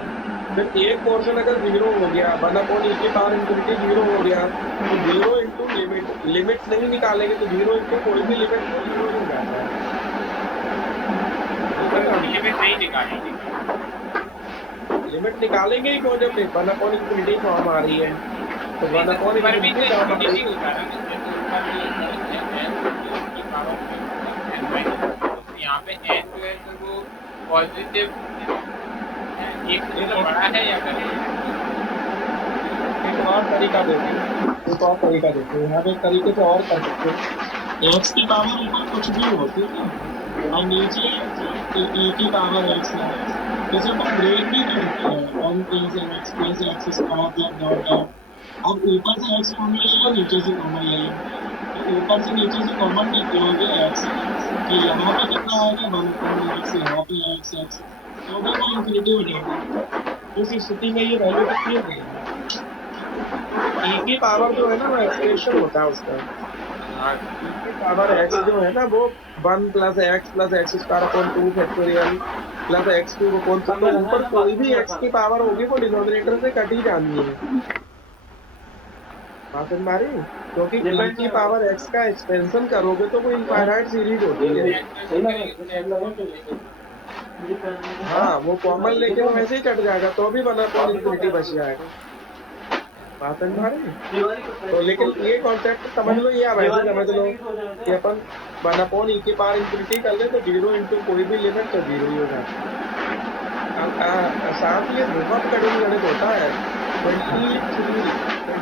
फिर एक पोर्शन अगर 0 हो गया, 1 अपॉन e की पावर इन्फिनिटी 0 हो गया, तो 0 इंटू लिमिट नहीं निकालेंगे तो 0 इंटू कोई भी लिमिट तो 0 हो जाता है। लिमिट नहीं निकालेंगे। लिमिट निकालेंगे ही क्यों, जब 1 अपॉन इन्फिनिटी फॉर्म आ रही है तो 1 अपॉन इन्फिनिटी फॉर्म आ रही है। यहाँ पे n जो है तो वो पॉजिटिव एक से बड़ा है या कम? एक और तरीका देखिए, यहाँ पे एक तरीके से और कर सकते हैं। x की पावर ऊपर कुछ भी होती है और नीचे e की पावर x है, इसे हम ब्रेक भी करते हैं 1 plus x plus x square plus dot dot. अब ऊपर से x कॉमन ले लो, नीचे से कॉमन ले लो, तो ऊपर से नीचे से कॉमन निकलोगे x, तो यहाँ पे कितना आएगा 1 अपॉन x, यहाँ पे x तो भी वो इन्फिनिटी हो जाएगा। उस स्थिति में ये वैल्यू कितनी हो जाएगी? e की पावर जो है ना वो एक्सप्रेशन होता है उसका, e की पावर x जो है ना वो 1 plus x square upon 2 factorial plus x cube upon 2। तो ऊपर कोई भी x की पावर होगी वो डिनोमिनेटर से कट ही जानी है। बात समझ में आ रही? क्योंकि e की पावर x का एक्सपेंशन करोगे तो वो इनफाइनाइट सीरीज होती है। हाँ वो कॉमन लेके वो वैसे ही कट जाएगा, तो भी 1 अपॉन इन्फिनिटी बच जाएगा। बात समझ में आ रही? तो लेकिन ये कॉन्सेप्ट समझ लो, या वैसे समझ लो कि अपन 1 अपॉन e की पावर इन्फिनिटी कर ले तो 0 इंटू कोई भी लिमिट तो 0 ही हो जाता है। साथ ये बहुत कठिन गणित होता है।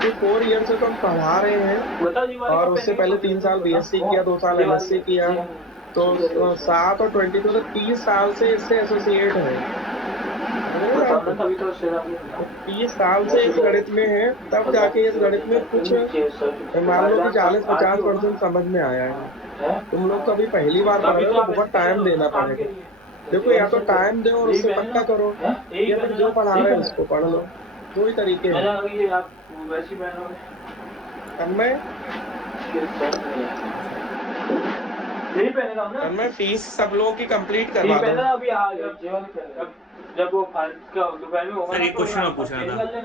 24 ईयर से तो हम पढ़ा रहे हैं और उससे पहले 3 साल BSc किया, 2 साल MSc किया, तो 7 और 22 तो 30 साल से इससे एसोसिएट है। 30 साल से इस गणित में है, तब जाके इस गणित में कुछ मान लो कि 40-50% समझ में आया है। तुम लोग तो अभी पहली बार पढ़ रहे हो, तो बहुत टाइम देना पड़ेगा। देखो, या तो टाइम दो और उससे पक्का करो, या फिर जो पढ़ा रहे हैं उसको पढ़ लो। दो ही तरीके हैं। मैं फीस सब लोगों की कंप्लीट करवा दो। अभी आ गया जब वो दोपहर में होगा सर एक क्वेश्चन और पूछना था सर।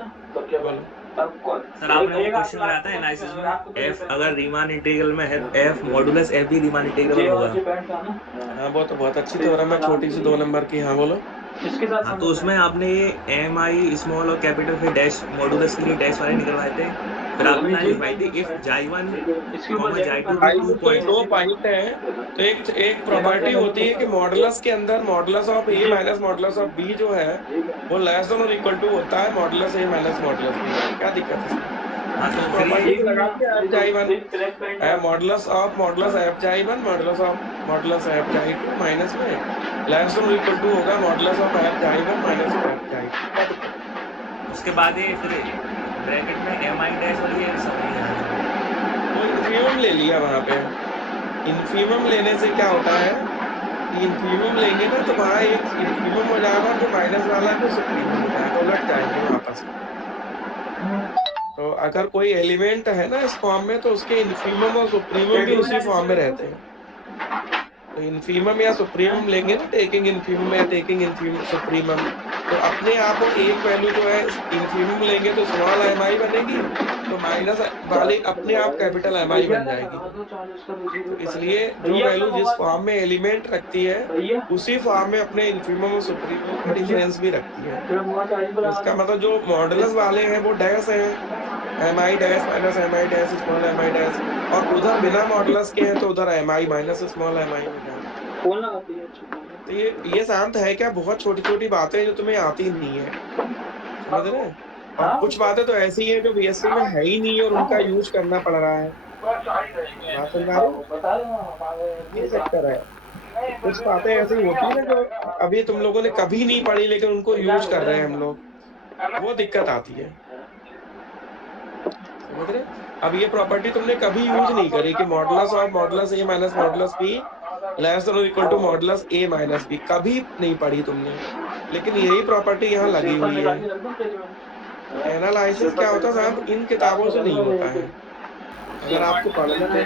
आपने वो क्वेश्चन लगाया था एनालिसिस में, एफ अगर रीमान इंटीग्रल में है, एफ मॉडुलस एफ भी रीमान इंटीग्रल होगा। हाँ, वो तो बहुत अच्छी थ्योरम है, छोटी सी 2 नंबर की। हाँ बोलो। हाँ, तो उसमें आपने ये एम आई स्मॉल और कैपिटल फिर डैश मॉडुलस के लिए डैश वाले निकलवाए थे, फिर आपने लाइन लिखवाई थी इफ जाई1 जाई2 2 पॉइंट। 2 पॉइंट है, तो एक प्रॉपर्टी होती है कि मॉडुलस के अंदर modulus of a minus modulus of b जो है वो लेस देन और इक्वल टू होता है मॉडुलस ए माइनस मॉडुलस बी। क्या दिक्कत है इसमें? हाँ, तो फिर प्रॉपर्टी ये लगा के एफ जाई1 मॉडुलस ऑफ मॉडुलस एफ जाई1 मॉडुलस ऑफ मॉडुलस एफ जाई2 माइनस में लेस देन और इक्वल टू होगा मॉडुलस ऑफ एफ जाई1 माइनस ऑफ एफ जाई2। क्या दिक्कत है? उसके बाद ये फिर ब्रैकेट में एम आई डैश और ये समझ तो इन्फीमम ले लिया वहां पे। इन्फीमम लेने से क्या होता है, इन्फीमम लेंगे ना तो वहां एक इन्फीमम हो जाएगा, जो माइनस वाला है वो सुप्रीमम हो जाएगा, उलट जाएंगे आपस में। तो अगर कोई एलिमेंट है ना इस फॉर्म में, तो उसके इन्फीमम और सुप्रीमम भी उसी फॉर्म में रहते हैं। तो इन्फीमम या सुप्रीमम लेंगे ना, टेकिंग इन्फीमम या टेकिंग इन्फीमम सुप्रीमम, तो अपने आप वो एक वैल्यू जो है इन्फीमम लेंगे तो स्मॉल एम आई बनेगी, तो माइनस वाली अपने आप कैपिटल एम आई बन जाएगी। तो इसलिए जो वैल्यू जिस फॉर्म में एलिमेंट रखती है उसी फॉर्म में अपने इन्फीमम और सुप्रीमम का डिफरेंस भी रखती है। तो इसका मतलब जो मॉडुलस वाले हैं वो डैश है, m i dash minus m i dash small m i dash, और उधर बिना मॉडुलस के हैं तो उधर m i minus small m i हो जाएगा। तो ये शांत है क्या, बहुत छोटी छोटी बातें जो तुम्हें आती नहीं है, समझ रहे हैं? और कुछ बातें तो ऐसी हैं जो बीएससी में है ही नहीं और उनका यूज करना पड़ रहा है। बात समझ आ रही है? ये चक्कर है। कुछ बातें ऐसी होती है ना जो अभी तुम लोगों ने कभी नहीं पढ़ी लेकिन उनको यूज कर रहे हैं हम लोग, वो दिक्कत आती है, समझ रहे? अब ये प्रॉपर्टी तुमने कभी यूज नहीं करी कि modulus of modulus A minus modulus B less than और equal to modulus A minus B, कभी नहीं पढ़ी तुमने, लेकिन यही प्रॉपर्टी यहाँ लगी हुई है। एनालिसिस क्या होता है साहब, इन किताबों से नहीं होता है। अगर आपको पढ़ना है,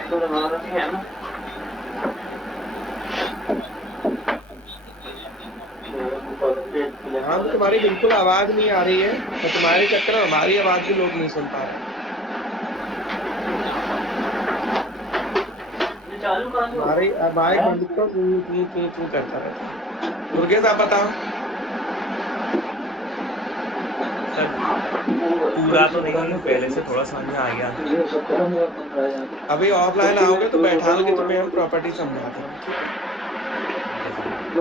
हाँ, तो तुम्हारी बिल्कुल आवाज नहीं आ रही है, तो तुम्हारे चक्कर में हमारी आवाज भी लोग नहीं सुन पा रहे। हमारी माइक बंद तो तू करता रहता। दुर्गेश आप बताओ। सर पूरा तो नहीं, पहले से थोड़ा समझ में आ गया। अभी ऑफलाइन आओगे तो बैठा के तुम्हें हम प्रॉपर्टी समझा देंगे, ठीक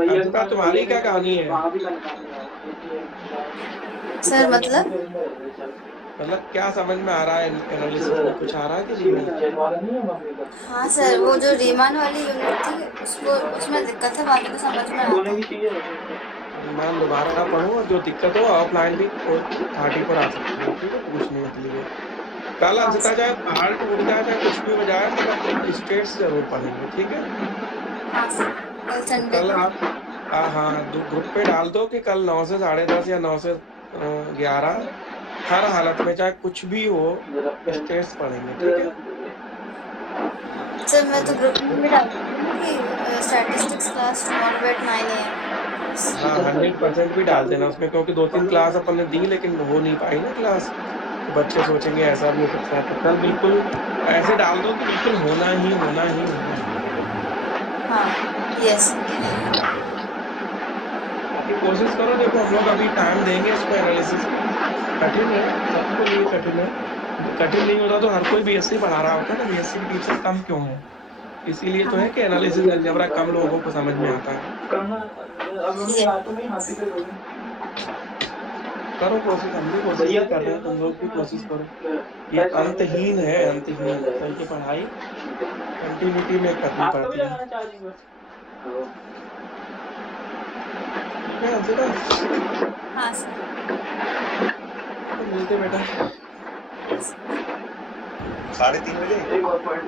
है? अंकिता, तुम्हारी क्या कहानी है? सर मतलब क्या समझ में आ रहा है एनालिसिस में, कुछ आ रहा है कि नहीं? हाँ सर, वो जो रीमान वाली यूनिट थी उसको उसमें दिक्कत है, बाकी तो समझ में आता है। रीमान दोबारा पढ़ो और जो दिक्कत हो ऑफलाइन भी 30 पर आ सकती है, ठीक है? पूछने के लिए कल अंशतः चाहे पहाड़ टूट जाए चाहे कुछ भी हो जाए, तब अपन स्टेट्स जरूर पढ़ेंगे, ठीक है? हाँ सर, कल संडे कल आप हाँ ग्रुप पे डाल दो कि कल 9 से 10:30 या 9 से 11 हर हालत में चाहे कुछ भी हो स्टेट्स पढ़ेंगे, ठीक है? सर मैं तो ग्रुप में भी डाल दूंगी कि statistics class tomorrow at 9 AM। हाँ, 100% भी डाल देना उसमें, क्योंकि 2-3 क्लास अपन ने दी लेकिन हो नहीं पाई ना क्लास, तो बच्चे सोचेंगे ऐसा भी हो सकता है। तो कल बिल्कुल ऐसे डाल दो कि बिल्कुल होना ही होना ही होना। हाँ, यस। बाकी कोशिश करो, देखो हम लोग अभी टाइम देंगे इसको एनालिसिस में, कठिन है सबके लिए, कठिन है। कठिन नहीं होता तो हर कोई बीएससी पढ़ा रहा होता है ना, बीएससी के टीचर कम क्यों है? इसीलिए तो है कि एनालिसिस अलजेब्रा कम लोगों को समझ में आता है। करो कोशिश, हम भी कोशिश ही कर रहे हैं, तुम लोग भी कोशिश करो। ये अंतहीन है, अंतहीन, सही की पढ़ाई कंटिन्यूटी में करनी पड़ती है। हाँ सर। मिलते बेटा 3:30 बजे। एक और पॉइंट